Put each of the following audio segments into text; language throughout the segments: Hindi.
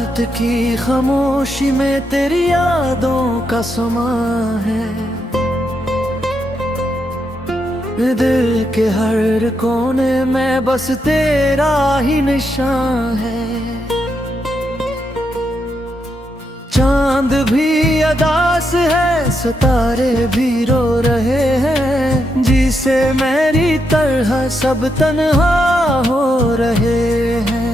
रात की खामोशी में तेरी यादों का समा है। दिल के हर कोने में बस तेरा ही निशान है। चांद भी अदास है, सितारे भी रो रहे हैं, जिसे मेरी तरह सब तन्हा हो रहे हैं।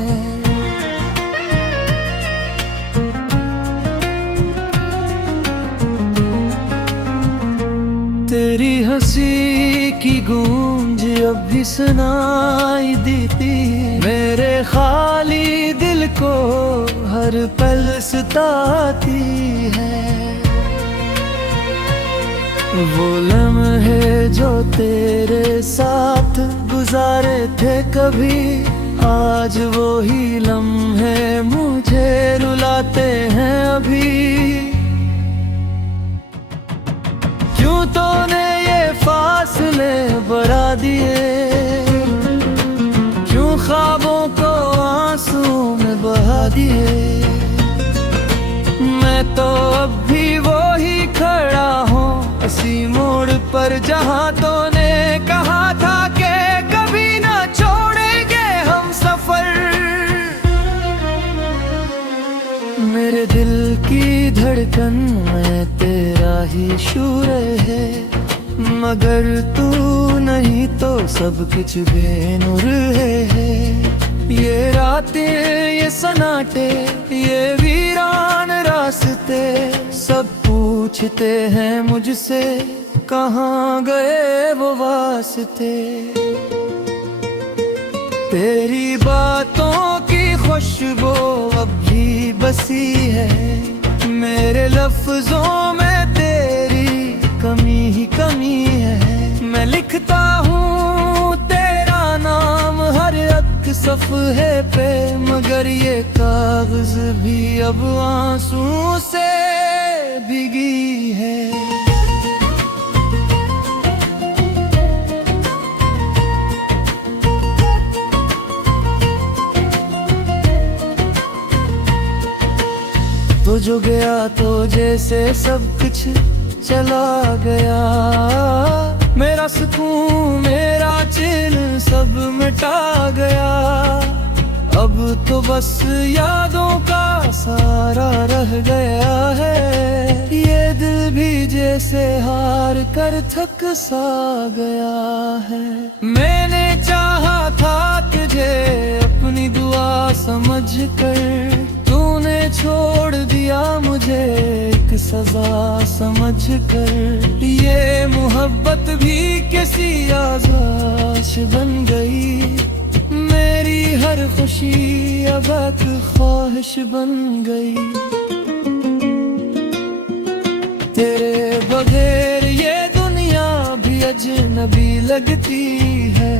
तेरी हंसी की गूंज अब भी सुनाई देती, मेरे खाली दिल को हर पल सताती है। वो लम्हे जो तेरे साथ गुजारे थे कभी, आज वो ही लम्हे मुझे रुलाते हैं अभी। क्यों तूने ये फासले बढ़ा दिए, क्यों ख्वाबों को आंसू में बहा दिए। मैं तो अब भी वो ही खड़ा हूँ इसी मोड़ पर, जहाँ तूने कहा था कि कभी ना छोड़ेंगे हम सफर। मेरे दिल की धड़कन में तेरा ही शूर है, मगर तू नहीं तो सब कुछ बेनूर है। ये रातें, ये सन्नाटे, ये वीरान रास्ते, सब पूछते हैं मुझसे कहाँ गए वो वास्ते। तेरी बातों की खुशबू अब भी बसी है, मेरे लफ्जों में तेरी कमी ही कमी है। मैं लिखता हूँ तेरा नाम हर एक सफ़हे पे, मगर ये कागज भी अब आंसू से भीगी है। तो जो गया तो जैसे सब कुछ चला गया, मेरा सुकून मेरा चिल सब मिटा गया। अब तो बस यादों का सारा रह गया है, ये दिल भी जैसे हार कर थक सा गया है। मैंने चाहा था तुझे अपनी दुआ समझ कर, तूने छोड़ दिया मुझे एक सजा समझ कर। ये मोहब्बत भी किसी आज़ाश बन गई, मेरी हर खुशी अब एक ख्वाहिश बन गई। तेरे बगैर ये दुनिया भी अजनबी लगती है,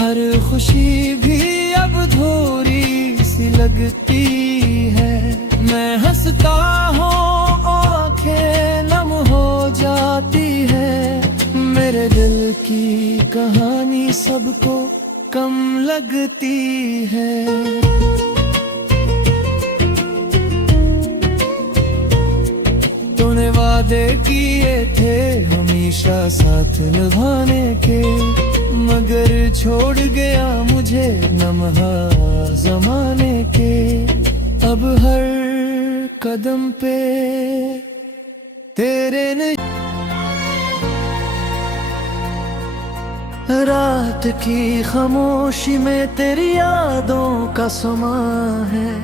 हर खुशी भी अब अधूरी सी लगती है। मैं हंसता हूँ आँखें नम हो जाती है, मेरे दिल की कहानी सबको कम लगती है। तूने वादे किए थे हमेशा साथ निभाने के, मगर छोड़ गया मुझे लम्हा ज़माने के। अब हर कदम पे तेरे रात की खामोशी में तेरी यादों का समा है।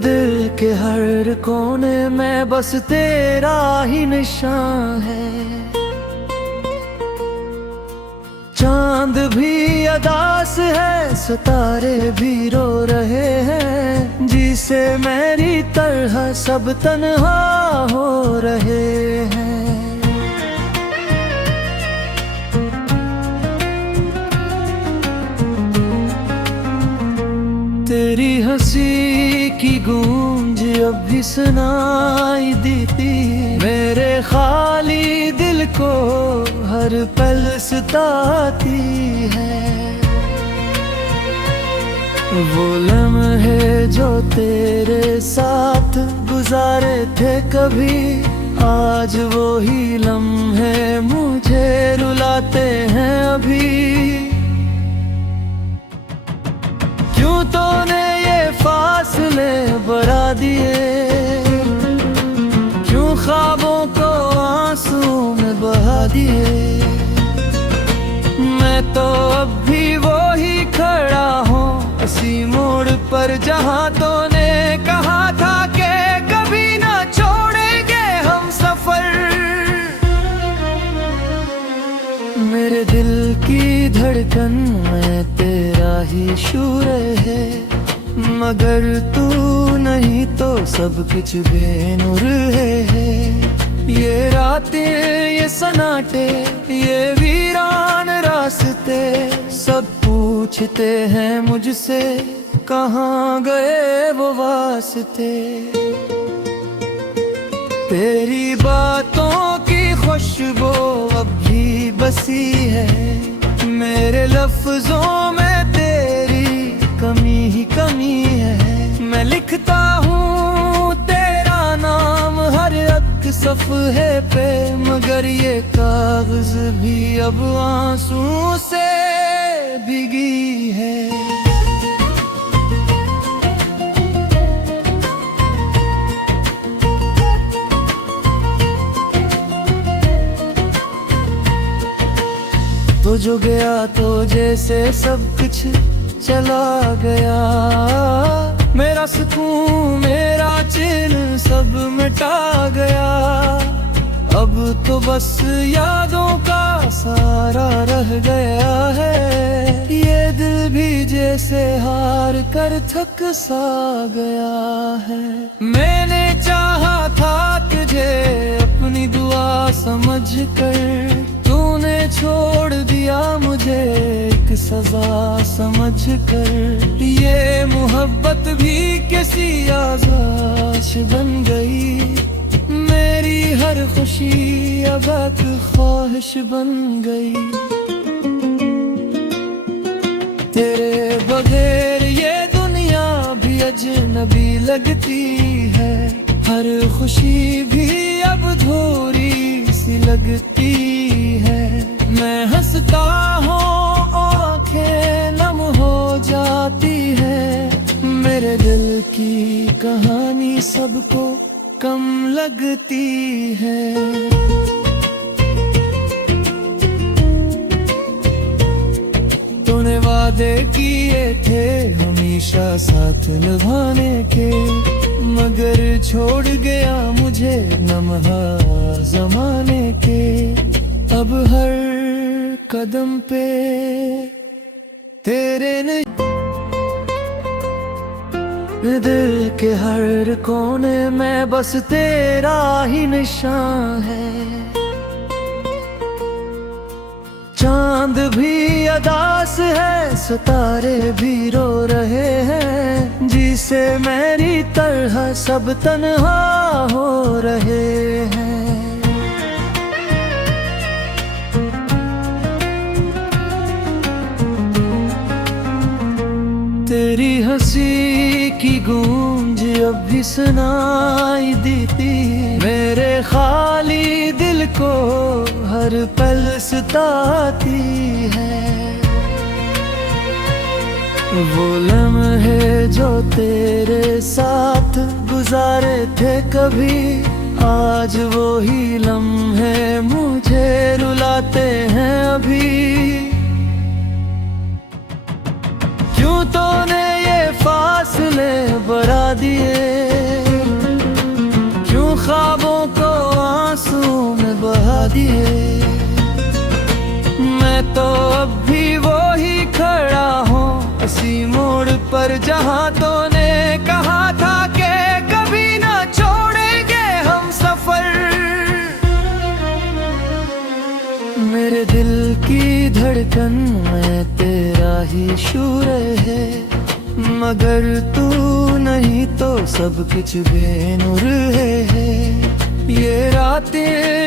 दिल के हर कोने में बस तेरा ही निशान है। चांद भी अदास है, सितारे भी रो रहे हैं, जिसे मेरी तरह सब तन्हा हो रहे हैं। तेरी हंसी की गूंज अब भी सुनाई देती, मेरे खाली दिल को हर पल सताती है। वो लम्हे जो तेरे साथ गुजारे थे कभी, आज वो ही लम्हे मुझे रुलाते हैं अभी। क्यों तूने ये फासले बढ़ा दिए, क्यों ख्वाबों को आंसू में बहा दिए। मैं तो अब भी वो ही खड़ा हूँ इसी मोड़ पर, जहाँ तूने कहा था कि कभी ना छोड़ेंगे हम सफर। मेरे दिल की धड़कन में तेरा ही शूर है, मगर तू नहीं तो सब कुछ बेनूर है। ये रातें, ये सन्नाटे, ये वीरान रास्ते, सब पूछते हैं मुझसे कहाँ गए वो वास्ते। तेरी बातों की खुशबू अब भी बसी है, मेरे लफ्जों में तेरी कमी ही कमी है। मैं लिखता हूँ तेरा नाम हर एक सफ़हे पे, मगर ये कागज भी अब आंसू से भीगी है। तो जो गया तो जैसे सब कुछ चला गया, मेरा सुकून मेरा चिन्ह सब मिटा गया। अब तो बस यादों का सारा रह गया है, ये दिल भी जैसे हार कर थक सा गया है। मैंने चाहा था तुझे अपनी दुआ समझ कर, तूने छोड़ दिया मुझे एक सजा समझ कर। ये मोहब्बत भी किसी आज़ाद बन गई, मेरी हर खुशी अब एक ख्वाहिश बन गई। तेरे बगैर ये दुनिया भी अजनबी लगती है, हर खुशी भी अब अधूरी सी लगती है। मैं हंसता हूँ आँखें नम हो जाती है, मेरे दिल की कहानी सबको कम लगती है। तूने वादे किए थे हमेशा साथ निभाने के, मगर छोड़ गया मुझे लम्हा ज़माने के। अब हर कदम पे तेरे दिल के हर कोने में बस तेरा ही निशान है। चांद भी अदास है, सितारे भी रो रहे हैं, जिसे मेरी तरह सब तन्हा हो रहे हैं। तेरी हंसी की गूंज अब भी सुनाई देती, मेरे खाली दिल को हर पल सताती है। वो लम्हे जो तेरे साथ गुजारे थे कभी, आज वो ही लम्हे मुझे रुलाते हैं अभी। क्यों तूने ये फासले बढ़ा दिए, क्यों ख्वाबों को आंसू में बहा दिए। मैं तो अब भी वो ही खड़ा हूँ इसी मोड़ पर, जहाँ तूने कहा था कि कभी ना छोड़ेंगे हम सफर। मेरे दिल की धड़कन में तेरा ही शूर है, मगर तू नहीं तो सब कुछ बेनूर है। ये रातें,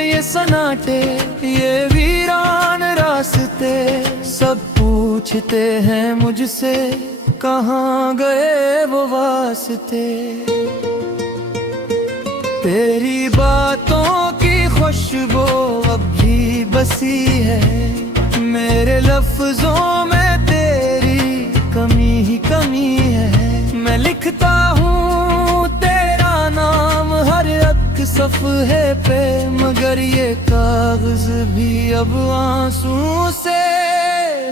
ये सन्नाटे, ये वीरान रास्ते, सब पूछते हैं मुझसे कहाँ गए वो वास्ते। तेरी बातों की खुशबू अब भी बसी है, मेरे लफ्जों में तेरी कमी ही कमी है। मैं लिखता हूँ तेरा नाम हर एक सफ़हे पे, मगर ये कागज भी अब आंसू से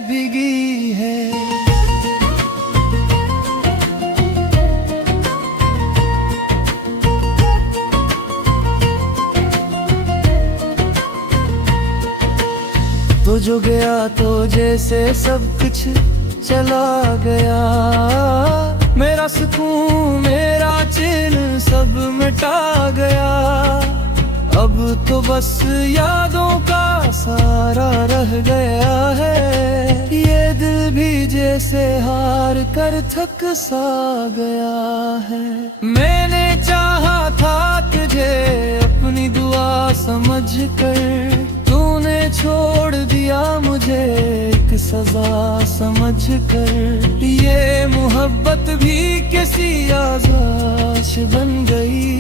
भीगी है। तो जो गया तो जैसे सब कुछ चला गया, मेरा सुकून मेरा चिल सब मिटा गया। अब तो बस यादों का सारा रह गया है, ये दिल भी जैसे हार कर थक सा गया है। मैंने चाहा था तुझे अपनी दुआ समझ कर, तूने छोड़ दिया मुझे एक सजा समझ कर। ये मोहब्बत भी किसी आज़ाश बन गई,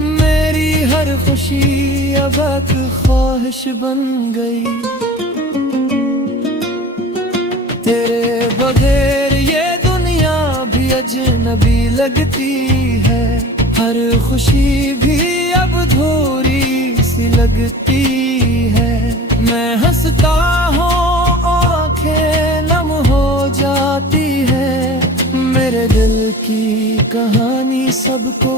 मेरी हर खुशी अब एक ख्वाहिश बन गई। तेरे बगैर ये दुनिया भी अजनबी लगती है, हर खुशी भी अब अधूरी सी लगती है। मैं हंसता हूँ आंखें नम हो जाती है, मेरे दिल की कहानी सबको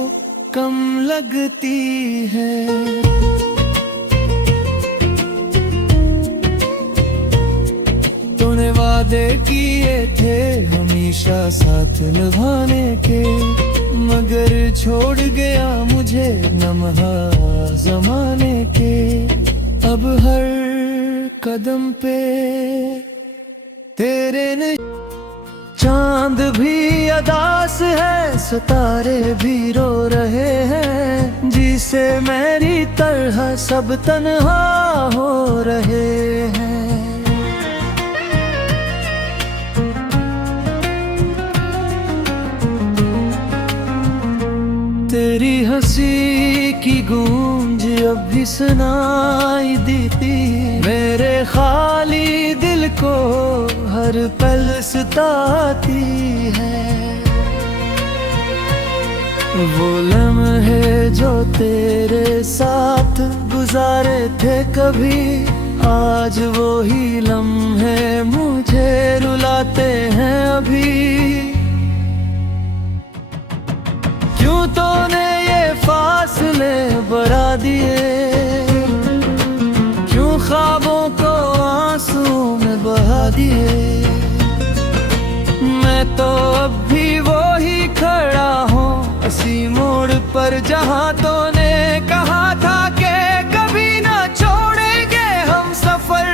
कम लगती है। तूने वादे किए थे हमेशा साथ निभाने के, मगर छोड़ गया मुझे लम्हा ज़माने के। अब हर कदम पे तेरे चांद भी अदास है, सितारे भी रो रहे हैं, जिसे मेरी तरह सब तन्हा हो रहे हैं। तेरी हंसी की गूंज अब भी सुनाई देती, मेरे खाली दिल को हर पल सताती है। वो लम्हे जो तेरे साथ गुजारे थे कभी, आज वो ही लम्हे मुझे रुलाते हैं अभी। क्यों तूने ये फासले बढ़ा दिए, क्यों ख्वाबों को आंसू में बहा दिए। मैं तो अब भी वो ही खड़ा हूँ इसी मोड़ पर, जहाँ तूने कहा था कि कभी ना छोड़ेंगे हम सफर।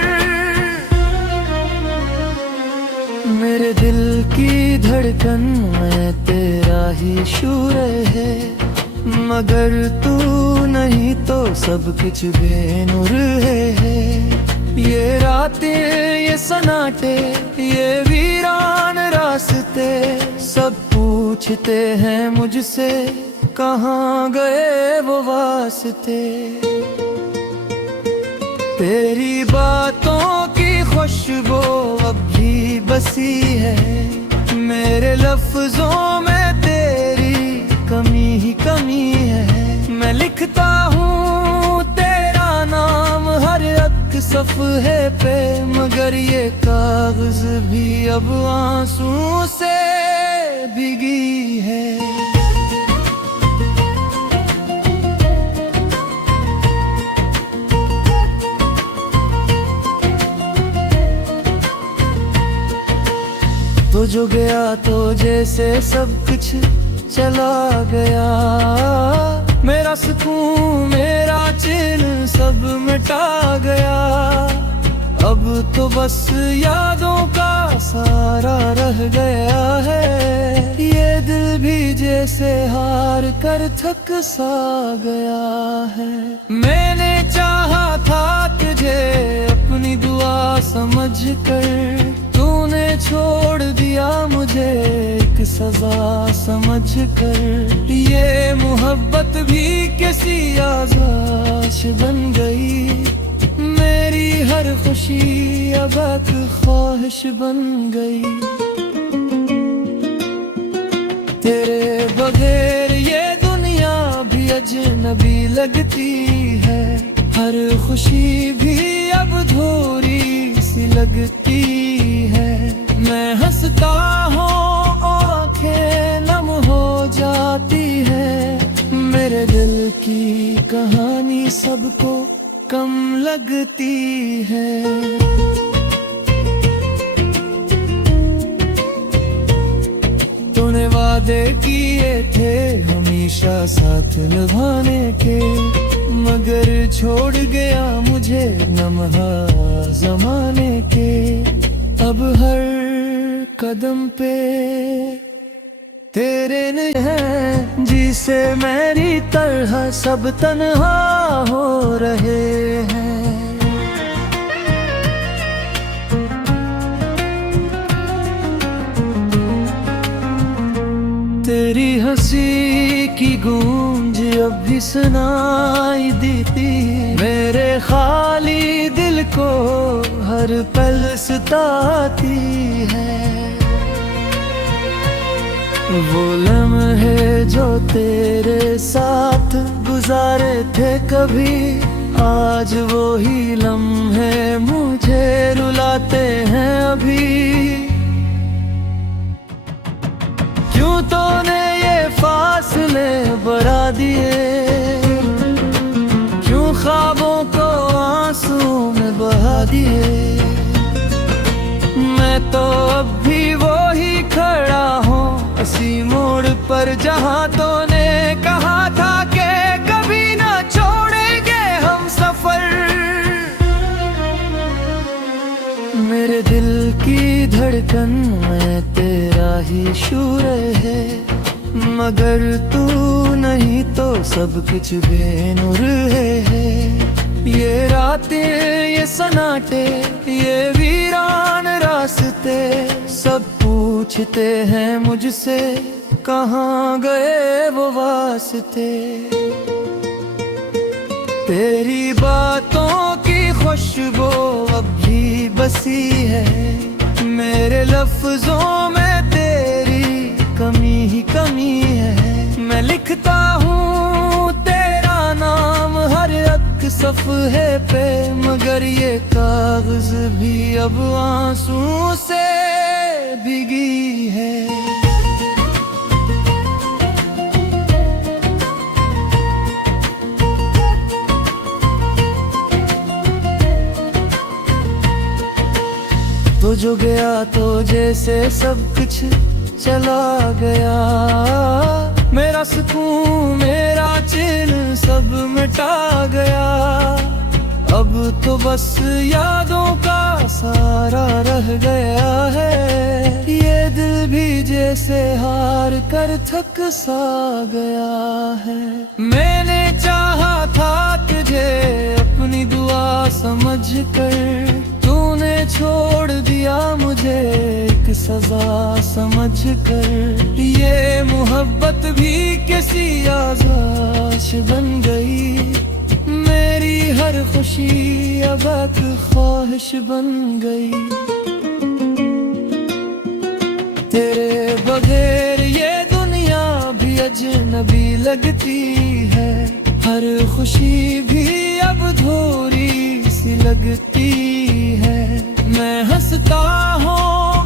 मेरे दिल की धड़कन में तेरा ही शूर है, मगर तू नहीं तो सब कुछ बेनूर है। ये रातें ये सन्नाटे ये वीरान रास्ते, सब पूछते हैं मुझसे कहाँ गए वो वास्ते। तेरी बातों की खुशबू अब भी बसी है, मेरे लफ्जों में तेरी कमी ही कमी है। मैं लिखता हूँ तेरा नाम हर एक सफ़हे पे, मगर ये कागज भी अब आंसू से भीगी है। तो जो गया तो जैसे सब कुछ चला गया, मेरा सुकून मेरा चिल सब मिटा गया। अब तो बस यादों का सारा रह गया है, ये दिल भी जैसे हार कर थक सा गया है। मैंने चाहा था तुझे अपनी दुआ समझ कर, तूने तूने छोड़ दिया मुझे एक सजा समझ कर। ये मोहब्बत भी कैसी आज़ाश बन गई, मेरी हर खुशी अब एक ख्वाहिश बन गई। तेरे बगैर ये दुनिया भी अजनबी लगती है, हर खुशी भी अब अधूरी सी लगती है। मैं हंसता हूँ आंखें नम हो जाती है, मेरे दिल की कहानी सबको कम लगती है। तूने वादे किए थे हमेशा साथ निभाने के, मगर छोड़ गया मुझे लम्हा ज़माने के। अब हर कदम पे तेरे नहीं हैं, जिसे मेरी तरह सब तन्हा हो रहे हैं। तेरी हंसी की गूंज अब भी सुनाई देती, मेरे खाली दिल को हर पल सताती है। वो लम्हे जो तेरे साथ गुजारे थे कभी, आज वो ही लम्हे मुझे रुलाते हैं अभी। क्यों तूने ये फासले बढ़ा दिए, क्यों ख्वाबों को आंसू में बहा दिए। मैं तो अब भी वो ही खड़ा हूँ इसी मोड़ पर, जहाँ तूने कहा था कि कभी ना छोड़ेंगे हम सफर। मेरे दिल की धड़कन में तेरा ही शूर है, मगर तू नहीं तो सब कुछ बेनूर है। ये रातें ये सन्नाटे ये वीरान रास्ते, सब पूछते हैं मुझसे कहाँ गए वो वास्ते। तेरी बातों की खुशबू अब भी बसी है, मेरे लफ्जों में तेरी कमी ही कमी है। मैं लिखता हूँ तेरा नाम हर एक सफ़हे पे, मगर ये कागज भी अब आंसू से भीगी है। तो जो गया तो जैसे सब कुछ चला गया, मेरा सुकून मेरा चैन सब मिटा गया। अब तो बस यादों का सारा रह गया है, ये दिल भी जैसे हार कर थक सा गया है। मैंने चाहा था तुझे अपनी दुआ समझ कर, तूने छोड़ दिया मुझे एक सजा समझ कर। ये मोहब्बत भी कैसी आज़ाश बन गई, मेरी हर खुशी अब एक ख्वाहिश बन गई। तेरे बगैर ये दुनिया भी अजनबी लगती है, हर खुशी भी अब अधूरी सी लगती है। मैं हंसता हूँ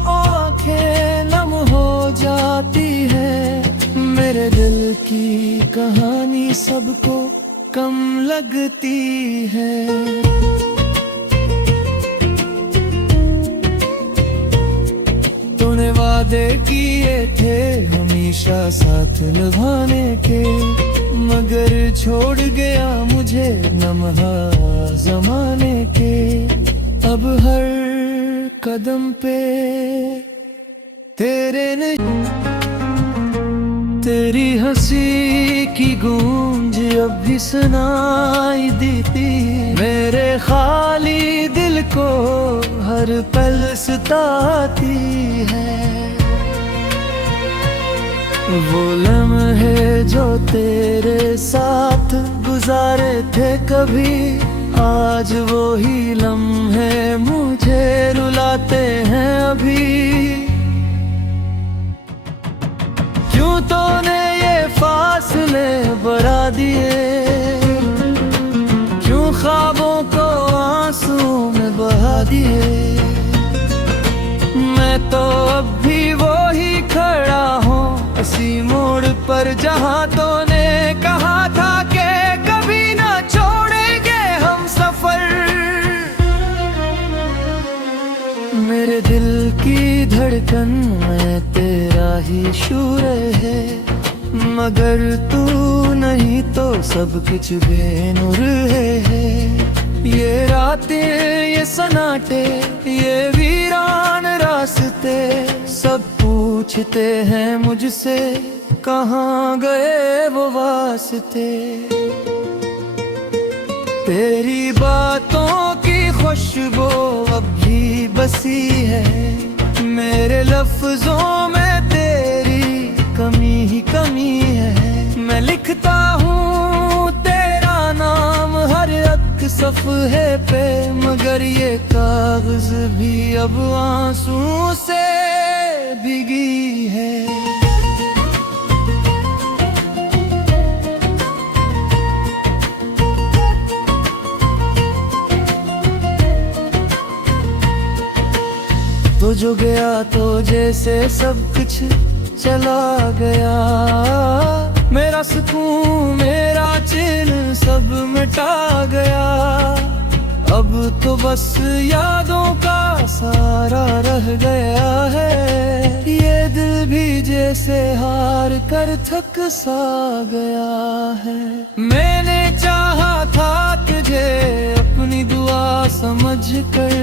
आंखें नम हो जाती है, मेरे दिल की कहानी सबको कम लगती है। तूने वादे किए थे हमेशा साथ निभाने के, मगर छोड़ गया मुझे लम्हा ज़माने के। अब हर कदम पे तेरे तेरी हंसी की गूंज अब भी सुनाई देती, मेरे खाली दिल को हर पल सताती है। वो लम्हे जो तेरे साथ गुजारे थे कभी, आज वो ही लम्हे मुझे रुलाते हैं अभी। क्यों तूने ये फासले बढ़ा दिए, क्यों ख्वाबों को आंसू में बहा दिए। मैं तो अब भी वो ही खड़ा हूँ इसी मोड़ पर, जहाँ तूने कहा था कि कभी ना छोड़ेंगे हम सफर। मेरे दिल की धड़कन में तेरा ही शूर है, मगर तू नहीं तो सब कुछ बेनूर है। ये रातें, ये सन्नाटे, ये वीरान रास्ते, सब पूछते हैं मुझसे कहाँ गए वो वास्ते। तेरी बातों की खुशबू अब भी बसी है, मेरे लफ्जों में तेरी कमी ही कमी है। मैं लिखता हूँ तेरा नाम हर एक सफ़हे पे, मगर ये कागज भी अब आंसू से भीगी है। तो जो गया तो जैसे सब कुछ चला गया, मेरा सुकून मेरा चिल सब मिटा गया। अब तो बस यादों का सारा रह गया है, ये दिल भी जैसे हार कर थक सा गया है। मैंने चाहा था तुझे अपनी दुआ समझ कर,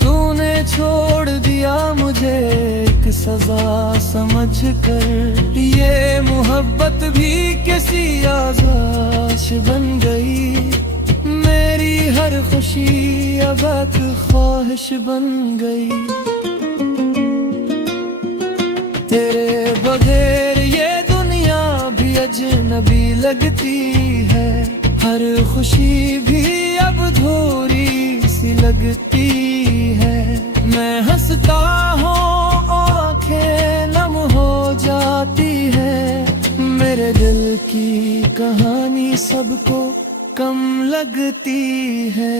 तूने छोड़ दिया मुझे एक सजा समझ कर। ये मोहब्बत भी कैसी आज़ाश बन गई, मेरी हर खुशी अब एक ख्वाहिश बन गई। तेरे बगैर ये दुनिया भी अजनबी लगती है, हर खुशी भी अब अधूरी सी लगती है। मैं हंसता हूँ आंखें नम हो जाती है, मेरे दिल की कहानी सबको कम लगती है।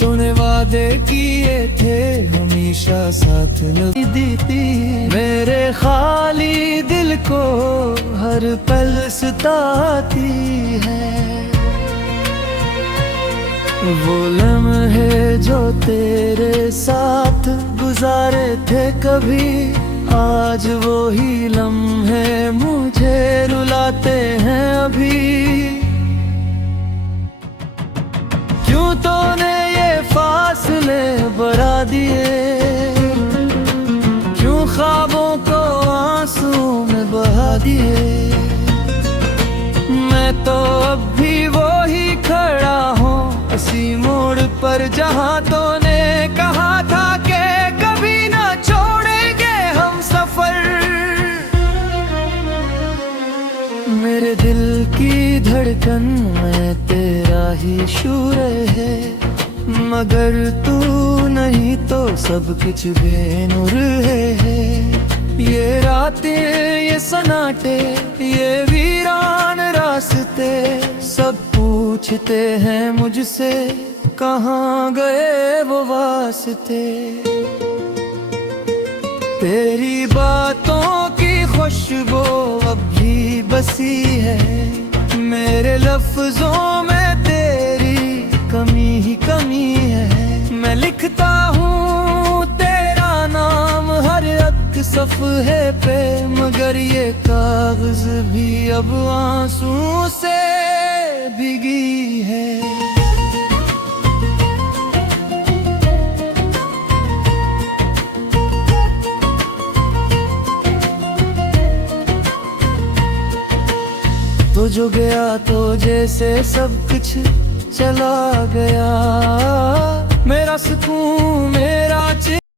तूने वादे किए थे हमेशा साथ देती, मेरे खाली दिल को हर पल सताती है। वो लम्हे जो तेरे साथ गुजारे थे कभी, आज वो ही लम्हे मुझे रुलाते हैं अभी। क्यों तूने ये फासले बढ़ा दिए, क्यों ख्वाबों को आंसू में बहा दिए। मैं तो अब भी वो ही खड़ा हूँ इसी मोड़ पर, जहाँ तूने कहा था कि कभी ना छोड़ेंगे हम सफर। मेरे दिल की धड़कन में तेरा ही शूर है, मगर तू नहीं तो सब कुछ बेनूर है। ये रातें, ये सन्नाटे, ये वीरान रास्ते, सब पूछते हैं मुझसे कहाँ गए वो वास्ते। तेरी बातों की खुशबू अब भी बसी है, मेरे लफ्जों में तेरी कमी ही कमी है। मैं लिखता हूँ तेरा नाम हर एक सफ़हे पे, मगर ये कागज भी अब आंसू से भीगी है। जो गया तो जैसे सब कुछ चला गया।